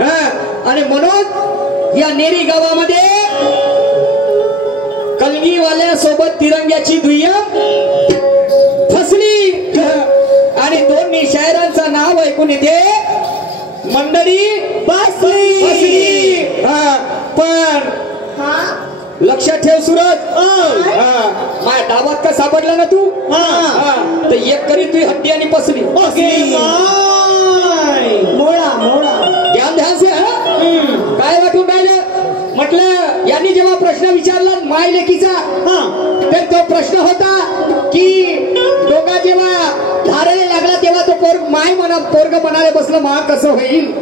आणि म्हणून या नेरी गावामध्ये कलगीवाल्या सोबत तिरंग्याची दुय्यम फसली आणि दोन्ही शायरांचं नाव ऐकून येते मंडळी बसली. पण लक्षात ठेव सूरज, माझ्या डाबात का सापडला ना तू तर एक करी तुझी हड्डी आणि पसली मोळा मोळा ध्यान ध्यान से. काय वाटून राहिलं म्हटलं यांनी जेव्हा प्रश्न विचारला माय लेकीचा तर तो प्रश्न होता की दोघा जेव्हा धारायला लागला तेव्हा तो माय म्हणा पोरग म्हणाले बसलं मा कसं होईल.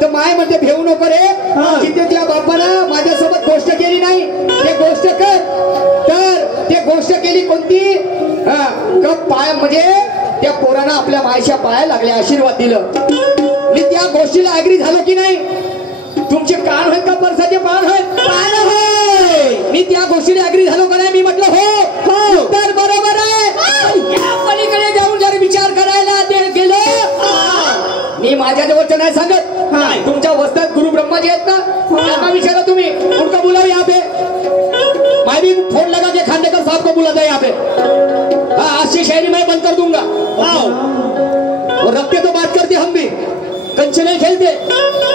तर माय म्हणते भेऊ नको रे, जिथे त्या बापानं माझ्यासोबत गोष्ट केली नाही ते गोष्ट कर. तर ते गोष्ट केली कोणती पाय म्हणजे त्या पोरानं आपल्या मायच्या पाया लागल्या आशीर्वाद दिलं. मी त्या गोष्टीला अग्री झालो की नाही. तुमचे कान आहेत का परसाचे पान आहेत पान होय. मी त्या गोष्टीला अग्री झालो का नाही. मी म्हटलं हो तर बरोबर आहे. या पलीकडे जाऊन जर विचार करायला ते गेलो मी माझ्या जवळचं नाही सांगत. तुमच्या वस्तात गुरु ब्रह्माजी आहेत ना त्यांना विचारा तुम्ही उनका बुलाओ यहाँ पे. मैं भी फोन लगा के खांडेकर साहब को बुलाता है यहाँ पे. आज से शायरी मैं बंद कर दूंगा. और रखते तो बात करते हम भी कंचे नाही खेळते.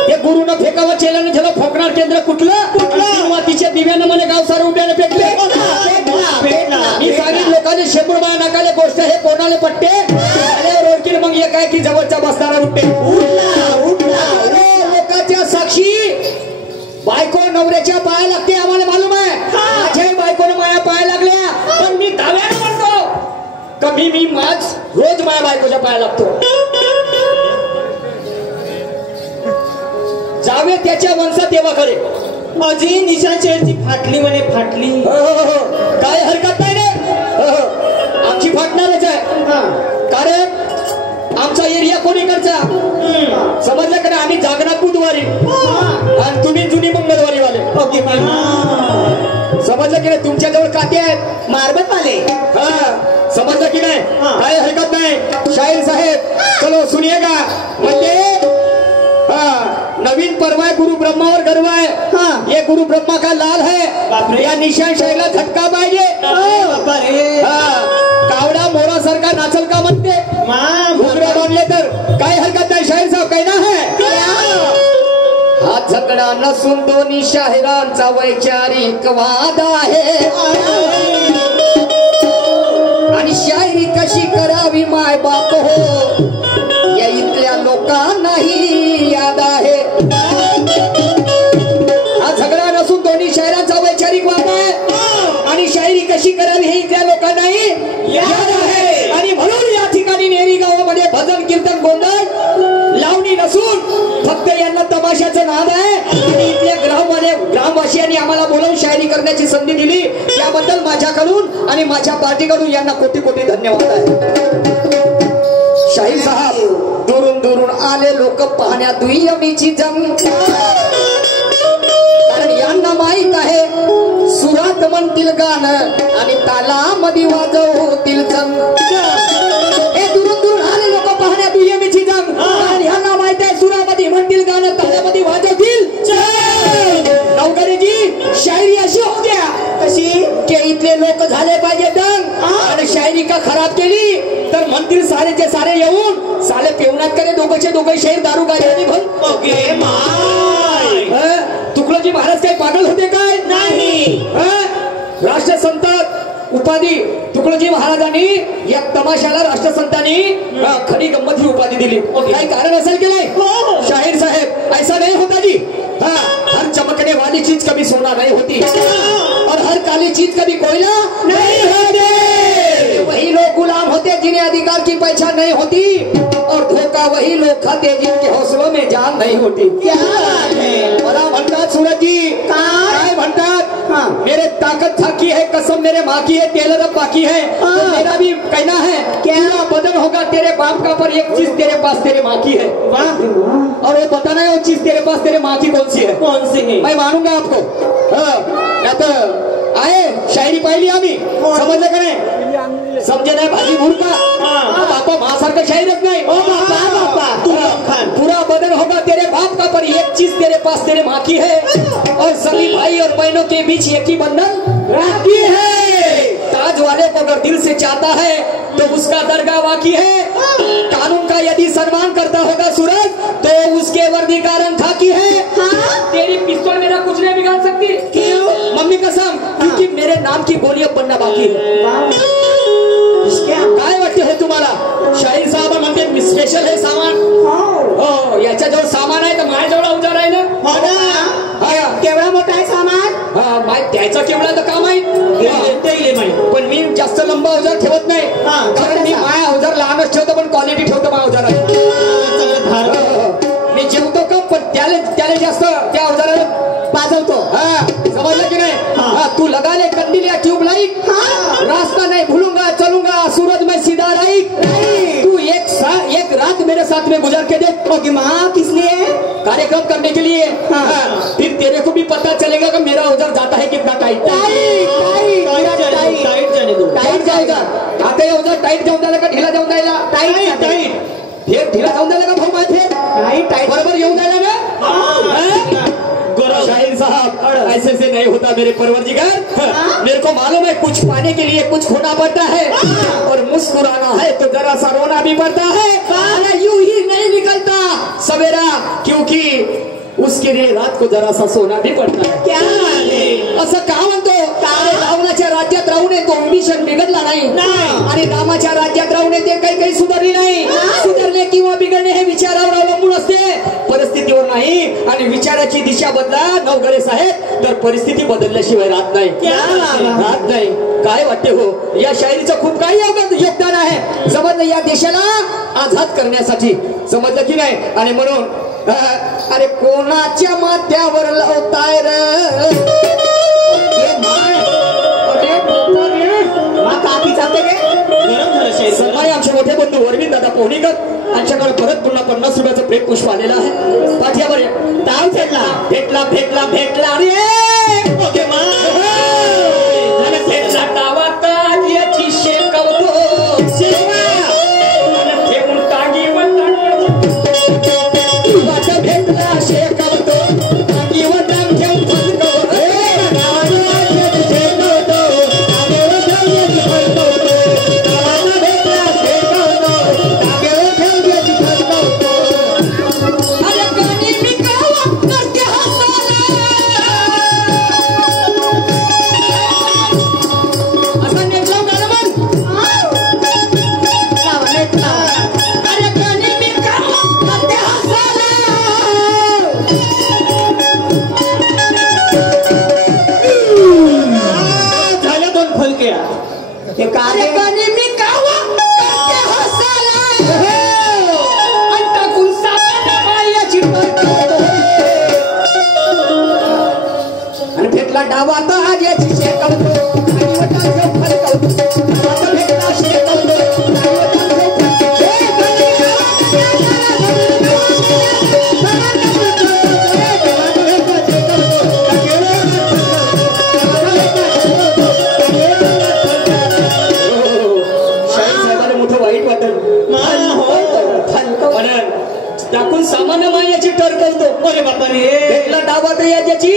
हे गुरुनं फेकावं चेल्यानं झालं फोकणार केंद्र कुठलं तिच्या दिव्यानं मला गाव सारं उभ्याने पेटले. मी सांगितलं लोकांनी शेपूरबाया नाकाले गोष्ट हे कोणाले पट्टे ओळखील मग हे काय की जवळच्या बसणारा उठते लोकांच्या साक्षी बायको नवऱ्याच्या पाया लागते आम्हाला मालूम आहे. माझ्याही बायकोने माया पाया लागल्या पण मी दाव्याने म्हणतो कमी मी रोज माया बायकोच्या पाया लागतो. जावे त्याच्या वंशात तेव्हा खरे माझी निशाचेची फाटली म्हणे फाटली. काय हरकत नाही रे आमची फाटणारच आहे. कारण आमचा एरिया कोणीकडचा समजलं का आम्ही जागनाथ बुधवारी आणि तुम्ही जुनी मंगळवारी वाले. ओके समजलं की नाही. तुमच्याजवळ काते आहेत मारबत वाले समजलं की नाही. काय हरकत नाही. शाहीर साहेब चलो सुनिएगा. म्हणजे नवीन पर्व है गुरु ब्रह्मावर गर्व है. ये गुरु ब्रह्मा का लाल है. या निशान शाहीला झटका पाहिजे. कावडा मोरा सारखा नाचल का म्हणते घुगऱ्या बांधले तर काय हरकत नाही. शाहीर साहेब काय ना है हा झगडा नसून दोन्ही शाहिरांचा वैचारिक वाद आहे. आणि शायरी कशी करावी माय बाप हो या इथल्या लोकांनाही याद आहे. हा झगडा नसून दोन्ही शायरांचा वैचारिक वाद आहे आणि शायरी कशी करावी हे इथल्या लोकांनाही याद आहे. आणि म्हणून या ठिकाणी नेरी गावामध्ये भजन कीर्तन गोंधळ लावणी नसून फक्त यांना तमाशाचं नाद आहे. आणि इथल्या ग्रामवासियांनी आम्हाला बोलवून शायरी करण्याची संधी दिली त्याबद्दल माझ्याकडून आणि माझ्या पार्टीकडून यांना कोटी कोटी धन्यवाद आहे. शाहीर साहेब दुरून दुरून आले लोक पाहण्या दुय्यमीची जंग. कारण यांना माहित आहे सुरात म्हणतील गाणं आणि तालामध्ये वाजवतील जंग. हे दुरून दुरून आले लोक पाहण्या दुय्यमीची जंग. कारण यांना माहित आहे सुरामध्ये म्हणतील गाणं तालामध्ये वाजवतील. नवकरीची शायरी अशी होत्या कशी की इथले लोक झाले पाहिजे दंग. आणि शायरी का खराब केली तर म्हणतील सारेचे सारे येऊन साले पेवनात करे दोघंचे दोघं शाहीर दारू गाडी भन. तुकडोजी महाराज काही पागल होते काय नाही. राष्ट्रसंत उपाधी तुकडोजी महाराजांनी या तमाशाला राष्ट्रसंतांनी खरी गंमत ही उपाधी दिली. काही कारण असेल की नाही शाहीर साहेब ऐसा नहीं होता जी. हर चमकने वाली चीज कभी सोना नहीं होती और हर काली चीज कभी कोयला नहीं होती. वही लोग गुलाम होते जिन्हें अधिकार की पहचान नहीं होती और धोखा वही लोग खाते जिनके हौसलों में जान नहीं होती. मला म्हणतात सूरजजी काय म्हणतात मेरे ताकत थाकी है कसम मेरे माँ की है तेल रब बाकी है. तो मेरा भी कहना है क्या बदन होगा तेरे बाप का पर एक चीज तेरे पास तेरे माँ की है. और वो बताना है वो चीज तेरे पास तेरे माँ की कौन सी है. मैं मानूंगा आपको. आए शायरी पाहिली आम्ही समजलं का नाही. समजे नाही भाजी भूरका बापा मासारखं शाहीरच नाही. पुरा बदन होगा तेरे बाप चीज तेरे पास तेरे माँ की है और सभी भाई और बहनों के बीच एक ही बंधन राखी है। ताज वाले को अगर दिल से चाहता है तो उसका दरगाह वाकी है। कानून का यदि सम्मान करता होगा सूरज तो उसके वर्दी का रंग खाकी है। तेरी पिस्तौल मेरा कुछ नहीं बिगाड़ सकती। क्यों? मम्मी कसम, क्योंकि मेरे नाम की गोली अब बनना बाकी है। काय वाटते हो तुम्हाला? शाहीर साहेब म्हणते स्पेशल है सामान। हो, याच्या जवळ सामान आहे तर माझ्याजवळ अवजार आहे ना। केवढा मोठा आहे सामान? त्याचा केवढा तर काम आहे पण मी जास्त लंबा अवजार ठेवत नाही कारण मी माझ्या अवजार लहानच ठेवतो पण क्वालिटी ठेवतो माझ्या अवजारात। मी जेवतो कम पण त्याला जास्त त्या अवजाराला पाजवतो। समजलं की नाही? तू लगा ले कंदील या ट्यूबलाइट, रास्ता नहीं भूलूंगा चलूंगा सूरज में सीधा राइट। तू एक रात मेरे साथ में गुजार के देख। माँ किस लिए? कार्यक्रम करने के लिए। फिर तेरे को भी पता चलेगा कि मेरा औजार जाता है कितना टाइट। टाइट जाएगा आता है औजार टाइट जाऊन जायला का ढिला जाऊन जायला? टाइट फिर ढिला जाऊन जायला का भाऊ माहिती? टाइट बरोबर येऊन जायला ना। शाहीर साहब ऐसे से नहीं होता मेरे परवरदिगार। मेरे को मालूम है कुछ पाने के लिए कुछ खोना पड़ता है और मुस्कुराना है तो जरा सा रोना भी पड़ता है। यूं ही नहीं निकलता सवेरा क्योंकि उसके लिए रात को जरा सा सोना भी पड़ता है। क्या असं का म्हणतो? रावणाच्या राज्यात राहून तो विभीषण बिघडला नाही आणि रामाच्या राज्यात राहून ते काही सुधारली नाही। सुधारणे किंवा बिघडणे हे विचारावर अवलंबून असते, परिस्थितीवर नाही। आणि विचाराची दिशा बदला नवघरे साहेब तर परिस्थिती बदलल्याशिवाय राहत नाही। काय वाटते हो? या शायरीचं खूप काही योगदान आहे समजलं या देशाला आझाद करण्यासाठी। समजलं की नाही? आणि म्हणून अरे कोणाच्या माथ्यावर लावताय रे आमचे मोठे बंधू अरविंद दादा पोहणीकर यांच्याकडे परत पुन्हा 50 रुपयाचं प्रेम पुष्प आलेलं आहे। पाठीवर ताव भेटला अरे ओके भेटला टावात याची शेकवतो ठेवून टाकीवर भेटला शेकवतो टाकीवर ठेवून डावाता आज याची शेकवतो आणि वटांचा फलकवतो आता भेटला शेकवतो शाहीर साहेबांना मोठं वाईट वाटलं टाकून सामान्य मायाची टरकवतो। अरे बापा रे भेटला डावाता याची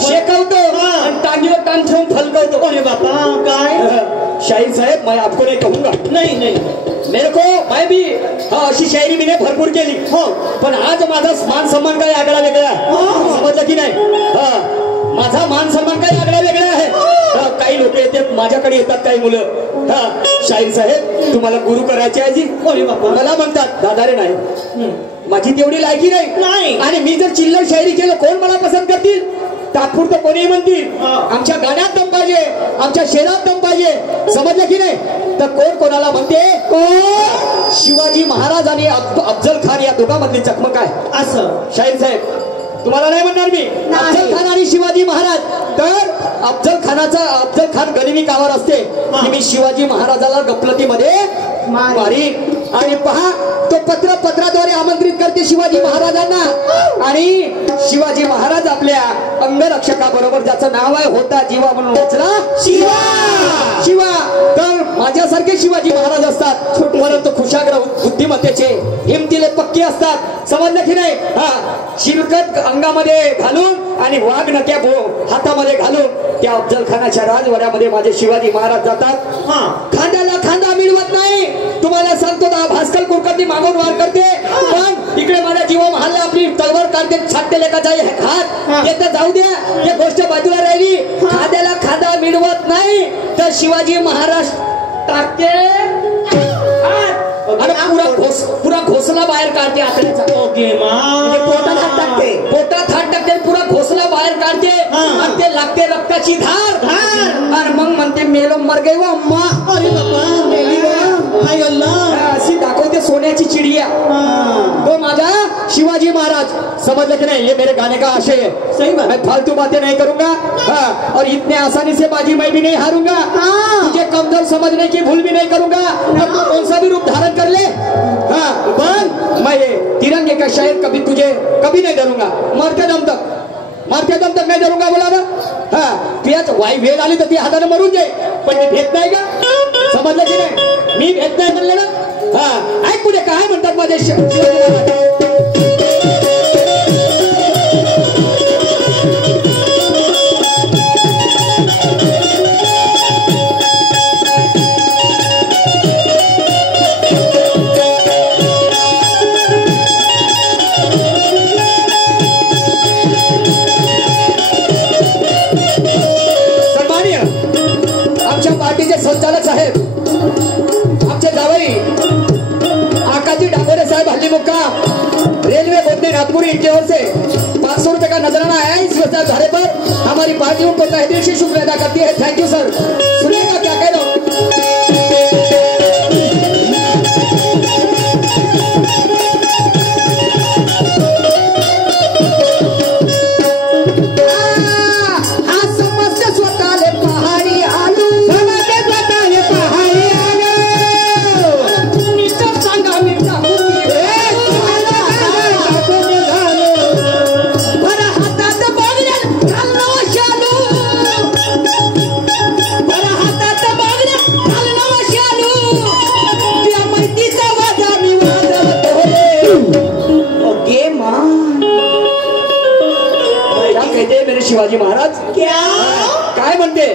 शेकवतो आणि टांगीवर टांग ठेवून फलकवतो। अरे बापा काय? शाहीर साहेब मैं आपको नहीं कहूंगा। नहीं मेरे को मैं भी अशी शायरी मी भरपूर केली हो पण आज माझा मान सन्मान काही आगळा वेगळा आहे। समजलं की नाही? माझा मान सन्मान काही आगळा वेगळा आहे। काही लोक येतात माझ्याकडे येतात काही मुलं शाहीर साहेब तुम्हाला गुरु करायचे आहे जी? अरे बापा मला म्हणतात दादा रे नाही माझी तेवढी लायकी नाही आणि मी जर चिल्लर शायरी केलं कोण मला पसंत करतील? तात्पुरतं कोणी म्हणतील आमच्या गाण्यात दम पाहिजे आमच्या शेरात दम पाहिजे। समजलं की नाही? तर कोण कोणाला म्हणते? शिवाजी महाराज आणि अफजल खान या दोघांमधली चकमक आहे असं शाहीर साहेब तुम्हाला नाही म्हणणार मी। अफजल खान आणि शिवाजी महाराज तर अफजल खान गनिमी कावर असते की मी शिवाजी महाराजाला गफलतीमध्ये मारीन आणि पहा तो पत्राद्वारे आमंत्रित करते छत्रपती शिवाजी महाराजांना आणि शिवाजी महाराज आपल्या अंगरक्षकाबरोबर ज्याचं नाव आहे होता जीवा म्हणून वाचला शिवा शिवा. तर माझ्यासारखे शिवाजी महाराज असतात परंतु खुशाग्र बुद्धिमत्तेचे हिमतीले पक्के असतात. समजलं की नाही? हा शिरकत अंगामध्ये घालून आणि वाघ नक्या हातामध्ये घालून त्या अफजल खानाच्या राजवाड्यामध्ये माझे शिवाजी महाराज जातात. खांद्याला खांदा मिळवत नाही. तुम्हाला सांगतो भास्कर कुलकर्णी मागून वार करते पण इकडे माझ्या जीवा महालला आपली तलवार काढते छाटते लेखाचा हात येतं जाऊ द्या. ही गोष्ट बाजूला राहिली. खांद्याला खांदा मिळवत नाही तर शिवाजी महाराज टाकते पुरा घोसला बाहेर काढते आतड्याचा. पोटात हात टाकते पोटात हात टाकते पुरा घोसला बाहेर काढते आणि ते लागते रक्ताची धार आणि मग म्हणते मेलो मर गई वो अम्मा. अशी दाखवते सोन्याची चिडिया. तो माझा शिवाजी महाराज. समझले कि नहीं? ये मेरे गाने का आशय है. सही बात. मैं फालतू बातें नहीं करूंगा और इतने आसानी से बाजी मैं भी नहीं हारूंगा. तुझे कमजोर समझने की भूल भी नहीं करूंगा. तो कौन सा भी रूप धारण कर ले पर मैं ये तिरंगे का शायर कभी तुझे कभी नहीं डरूंगा. मरते दम तक नहीं डरूंगा बोला ना. तुझ्याच वाई वेळ आली तर ती हाताने मरून जाईल पण मी भेट नाही का? समजलं की नाही? मी भेट नाही म्हणलं ना. ऐक पुढे काय म्हणतात माझे शिवाजी महाराज. संचालक साहेब आमचे जावई आकाजी डांगोरे साहब हल्ली मुक्का रेलवे बोलते नागपुर की ओर से 500 रुपए का नजराना आया इस घरे पर. हमारी पार्टी उनको तहे दिल से शुक्रिया अदा करती है. Thank you sir. सुनिएगा क्या कह रहा हूँ. शिवाजी महाराज काय म्हणते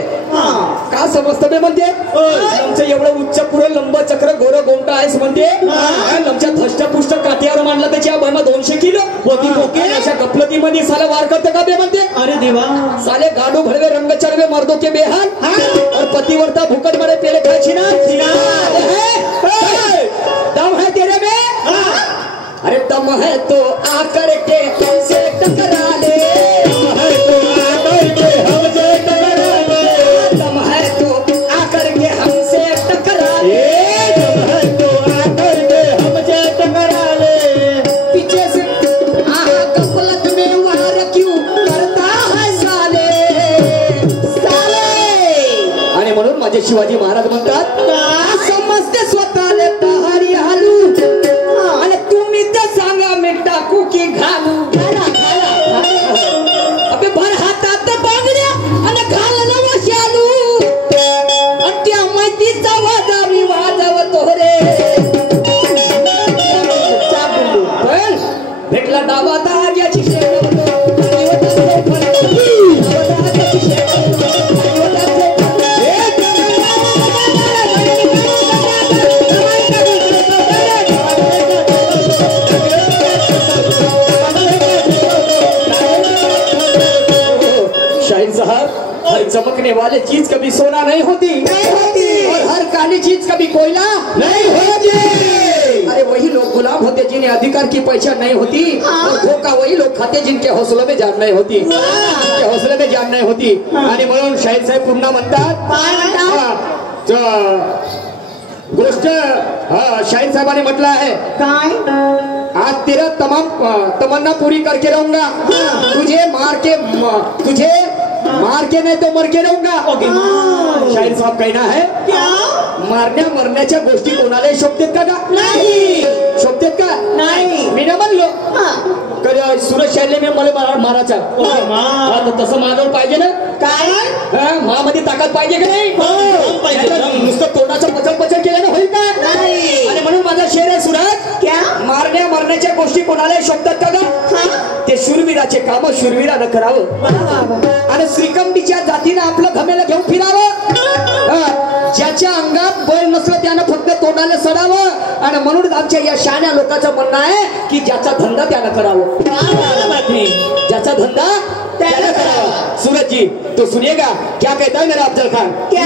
का समजतं बे म्हणते. आमचं एवढं उच्च पुरं लंब चक्र गोर गोमटा आहेस म्हणते. आमच्या धष्टपुष्ट काठ्यावर मांडला त्याच्या बर्मा 200 किलो होती पोके अशा गफलतीमध्ये साले वार करते का बे म्हणते. अरे देवा साले गाडू भडवे रंग चढवे मर्दो के बेहाल और पतिवर्ता भूकट मरे पेले खायची ना. दम है तेरे में. अरे दम है तो आकर के हमसे टकरा ले. शिवाजी महाराज म्हणतात समजते स्वतःले पहारी हालू आणि तुम्ही तर सांगा मी टाकू की घालू. अबे भर हातात बांगड्या आणि घालला वशालू आणि त्या मैतीचा वादा मी वाजवतो रे. पण भेटला डावा दाग्याची चमकने वाले चीज कभी सोना नहीं होती और हर काली चीज कभी कोयला नहीं होती. अरे वही लोग गुलाम होते जिन्हें अधिकार की पहचान नहीं होती और धोखा वही लोग खाते जिनके हौसलों में जान नहीं होती. हौसले में जान नहीं होती. आणि म्हणून शाहीर साहेब पुन्हा म्हणतात गोष्ट शाहीर साहेबांनी म्हटलं आहे काय आज तेरा तमाम तमन्ना पूरी करके रहूंगा. तुझे मार के नहीं तो मर के रहूंगा. शाहीर साहब कहना है क्या मारण्या मरण्याच्या गोष्टी कोणाला शोभतेत का? नाही शोभतेत का? नाही. मी न म्हणलो शाळेले मी मला मारायचा तसं माझं पाहिजे ना काय मामध्ये ताकद पाहिजे का नाही नुसतं तोंडाचं पचन केल्यानं होईल का आणि म्हणून माझा शेर आहे सुराज क्या मारण्याच्या गोष्टी कोणाला शोधतात का ते शूरवीराचे काम शूरवीरानं करावं आणि श्रीकंठीच्या जातीनं आपलं घमेला घेऊन फिरावं ज्याच्या अंगात बळ नसलं त्यानं फक्त तोंडाला सडावं आणि म्हणून आमच्या या शहाण्या लोकांचं म्हणणं आहे की ज्याचा धंदा त्यानं करावं ज्याचा धंदा त्यानं करावा सूरज जी तो सुनिएगा क्या कहता है मेरा अफजल खान क्या